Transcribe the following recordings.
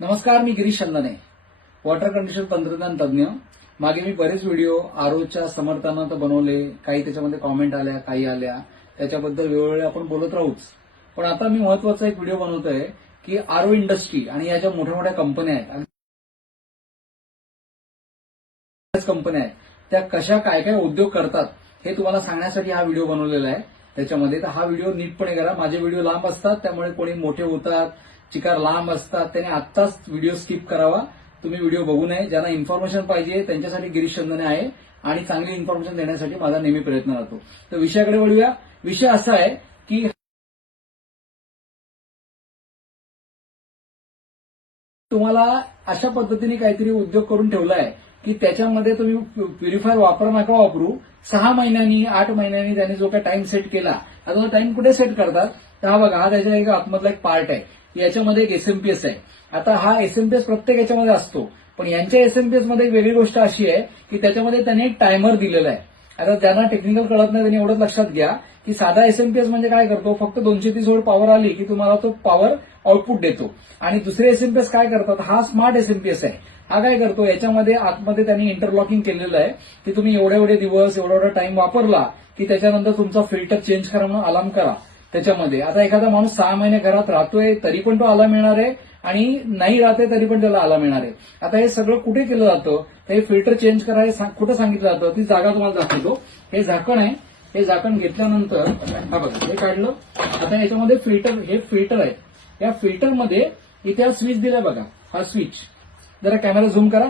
नमस्कार, मी Girish Chandane, water condition तंत्रज्ञान तज्ज्ञ. मागे मी बरेच व्हिडिओ आरोच्या समर्थनार्थ बनवले, काही त्याच्यामध्ये कॉमेंट आल्या, काही आल्या, त्याच्याबद्दल वेळोवेळी आपण बोलत राहूच. पण आता मी महत्वाचा एक व्हिडिओ बनवतोय की आरो इंडस्ट्री आणि या ज्या मोठ्या मोठ्या कंपन्या आहेत, कंपन्या आहेत त्या कशा काय काय उद्योग करतात हे तुम्हाला सांगण्यासाठी हा व्हिडिओ बनवलेला आहे. त्याच्यामध्ये तर हा व्हिडिओ नीटपणे करा. माझे व्हिडिओ लांब असतात, त्यामुळे कोणी मोठे होतात, चिकार लांब असतात, त्याने आत्ताच व्हिडिओ स्किप करावा. तुम्ही व्हिडिओ बघू नये. ज्यांना इन्फॉर्मेशन पाहिजे त्यांच्यासाठी गिरीश चंदने आहे आणि चांगली इन्फॉर्मेशन देण्यासाठी माझा नेहमी प्रयत्न राहतो. तर विषयाकडे वळूया. विषय असा आहे की तुम्हाला अशा पद्धतीने काहीतरी उद्योग करून ठेवला आहे की त्याच्यामध्ये तुम्ही प्युरिफायर वापरा नका वापरू. 6 महिन्यांनी 8 महिन्यांनी त्याने जो काही टाइम सेट केला, आता तो टाइम कुठे सेट करतात तर हा बघा, हा त्याच्या एक आतमधला एक पार्ट आहे. याच्यामध्ये एक एसएमपीएस आहे. आता हा एसएमपीएस प्रत्येक याच्यामध्ये असतो, पण यांच्या एसएमपीएस मध्ये एक वेगळी गोष्ट अशी आहे की त्याच्यामध्ये त्याने एक टायमर दिलेला आहे. आता ज्यांना टेक्निकल कळत नाही त्यांनी एवढंच लक्षात घ्या की साधा एसएमपीएस म्हणजे काय करतो, फक्त 230 व्होल्ट पॉवर आली की तुम्हाला तो पॉवर आउटपुट देतो. आणि दुसरे एसएमपीएस काय करतात, हा स्मार्ट एसएमपीएस आहे. हा काय करतो, याच्यामध्ये आतमध्ये त्यांनी इंटरलॉकिंग केलेलं आहे की तुम्ही एवढे दिवस एवढा टाइम वापरला की त्याच्यानंतर तुमचा फिल्टर चेंज करा म्हणून अलार्म करा. त्याच्यामध्ये आता एखादा माणूस 6 महिने घरात राहतोय तरी पण तो अलार्म येणार आहे आणि नाही राहते तरी पण त्याला अलार्म येणार आहे. आता हे सगळं कुठे केलं जातं, हे फिल्टर चेंज करायला कुठं सांगितलं जातं, ती जागा तुम्हाला दाखवतो. हे झाकण आहे. हे झाकण घेतल्यानंतर हा बघा, हे काढलं. आता याच्यामध्ये हे फिल्टर आहे. या फिल्टरमध्ये इथे हा स्विच दिलाय बघा, हा स्विच. जरा कॅमेरा झूम करा.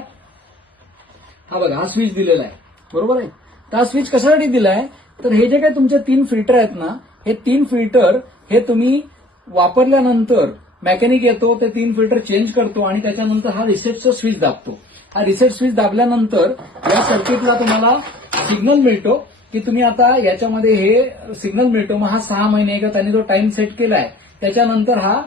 हा बघा, हा स्विच दिलेला आहे, बरोबर आहे. तर हा स्विच कशासाठी दिलाय, तर हे जे काही तुमचे 3 फिल्टर आहेत ना, हे 3 फिल्टर हे तुम्ही वापरल्यानंतर मेकॅनिक येतो, ते 3 फिल्टर चेंज करतो आणि त्याच्यानंतर हा रिसेटचा स्विच दाबतो. हा रिसेट स्विच दाबल्यानंतर या सर्किटला तुम्हाला सिग्नल मिळतो की तुम्ही आता याच्यामध्ये हे सिग्नल मिळतो. मग हा 6 महिने किंवा त्यांनी जो टाइम सेट केलाय त्याच्यानंतर हा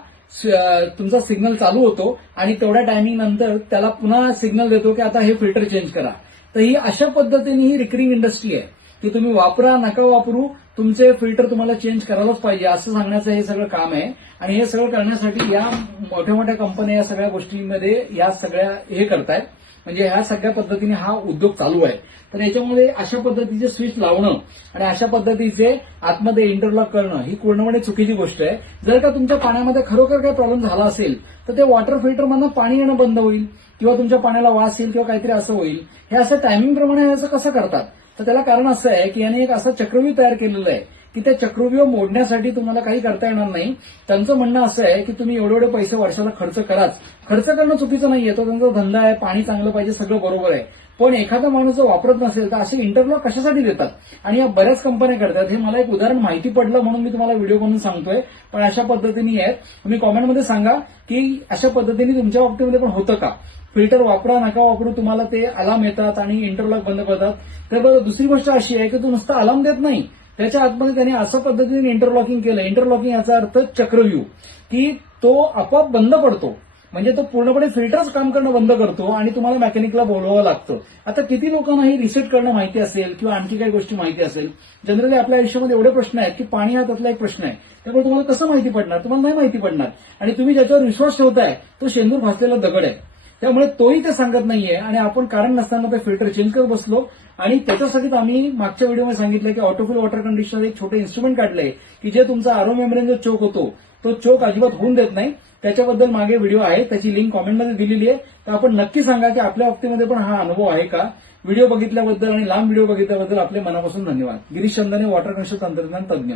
तुमचा सिग्नल चालू होतो आणि तेवढ्या टायमिंग नंतर त्याला पुन्हा सिग्नल देतो की आता हे फिल्टर चेंज करा. तर ही अशा पद्धतीने ही रिकरिंग इंडस्ट्री आहे की तुम्ही वापरा नका वापरू, तुमचे फिल्टर तुम्हाला चेंज करायलाच पाहिजे असं सांगण्याचं हे सगळं काम आहे. आणि हे सगळं करण्यासाठी या मोठ्या मोठ्या कंपन्या या सगळ्या गोष्टींमध्ये या सगळ्या हे करतायत. म्हणजे ह्या सगळ्या पद्धतीने हा उद्योग चालू आहे. तर याच्यामध्ये अशा पद्धतीचे स्विच लावणं आणि अशा पद्धतीचे आतमध्ये इंटरलॉक करणं ही पूर्णपणे चुकीची गोष्ट आहे. जर का तुमच्या पाण्यामध्ये खरोखर काही प्रॉब्लेम झाला असेल तर ते वॉटर फिल्टरमधनं पाणी येणं बंद होईल किंवा तुमच्या पाण्याला वास येईल किंवा काहीतरी असं होईल. हे असं टायमिंग प्रमाणे असं कसं करतात, तर त्याला कारण असं आहे की याने एक असं चक्रव्यूह तयार केलेलं आहे की त्या चक्रव्यूह मोडण्यासाठी तुम्हाला काही करता येणार नाही. त्यांचं म्हणणं असं आहे की तुम्ही एवढे पैसे वर्षाला खर्च कराच. खर्च करणं चुकीचं नाहीये, तो त्यांचा धंदा आहे, पाणी चांगलं पाहिजे, सगळं बरोबर आहे. पण एखादा माणूस जर वापरत नसेल तर असे इंटरलॉक कशासाठी देतात आणि या बऱ्याच कंपन्या करतात. हे मला एक उदाहरण माहिती पडलं म्हणून मी तुम्हाला व्हिडिओ बनवून सांगतोय. पण अशा पद्धतीने आहेत. तुम्ही कॉमेंटमध्ये सांगा की अशा पद्धतीने तुमच्या बाबतीमध्ये पण होतं का. फिल्टर वापरा नका वापरू, तुम्हाला ते अलार्म येतात आणि इंटरलॉक बंद करतात. तर दुसरी गोष्ट अशी आहे की तो नुसता अलार्म देत नाही, त्याच्या आतमध्ये त्यांनी अशा पद्धतीने इंटरलॉकिंग केलं. इंटरलॉकिंग याचा अर्थ चक्रव्यूह, की तो आपोआप बंद पडतो. म्हणजे तो पूर्णपणे फिल्टरच काम करणं बंद करतो आणि तुम्हाला मेकॅनिकला बोलवावं लागतं. आता किती लोकांना हे रिसेट करणं माहिती असेल किंवा आणखी काही गोष्टी माहिती असेल. जनरली आपल्या आयुष्यामध्ये एवढे प्रश्न आहेत की पाणी हा त्यातला एक प्रश्न आहे. त्यामुळे तुम्हाला कसं माहिती पडणार, तुम्हाला नाही माहिती पडणार. आणि तुम्ही ज्याच्यावर विश्वास ठेवताय तो शेंदूर भासलेला दगड आहे, त्यामुळे तोही ते सांगत नाहीये आणि आपण कारण नसताना ते फिल्टर चेंज करत बसलो. आणि त्याच्यासाठीच आम्ही मागच्या व्हिडिओमध्ये सांगितलं की ऑटोफिल वॉटर कंडिशनर एक छोटे इन्स्ट्रुमेंट काढलंय की जे तुमचा आरो मेम्ब्रेन जो चोक होतो तो चोक अजिबात होऊन देत नाही. त्याच्याबद्दल मागे व्हिडिओ आहे, त्याची लिंक कॉमेंटमध्ये दिलेली आहे. तर आपण नक्की सांगा की आपल्या बाबतीमध्ये पण हा अनुभव आहे का. व्हिडिओ बघितल्याबद्दल आणि लांब व्हिडिओ बघितल्याबद्दल आपले मनापासून धन्यवाद. गिरीश चंदने, वॉटर कंडिशन तंत्रज्ञान तज्ज्ञ,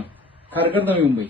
खारघर, नवी मुंबई.